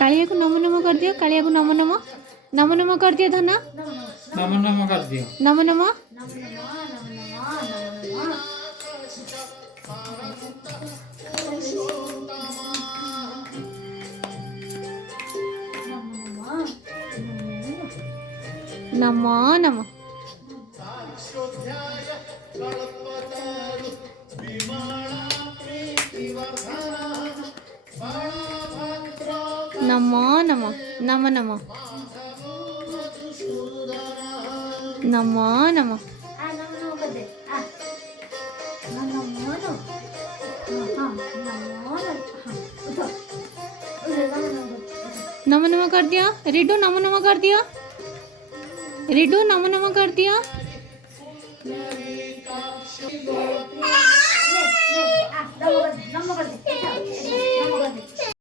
कालिया को नमो नमो कर दियो, कालिया को नमो नमो नमो नमो कर दियो धना, नमो नमो कर दियो, नमो नमो नमो नमो। नमो नमो नमो नमो नमो नमो नमो नमो कर दिया रिडू, नमो नमो कर दिया रिडू, नमो नमो कर दिया।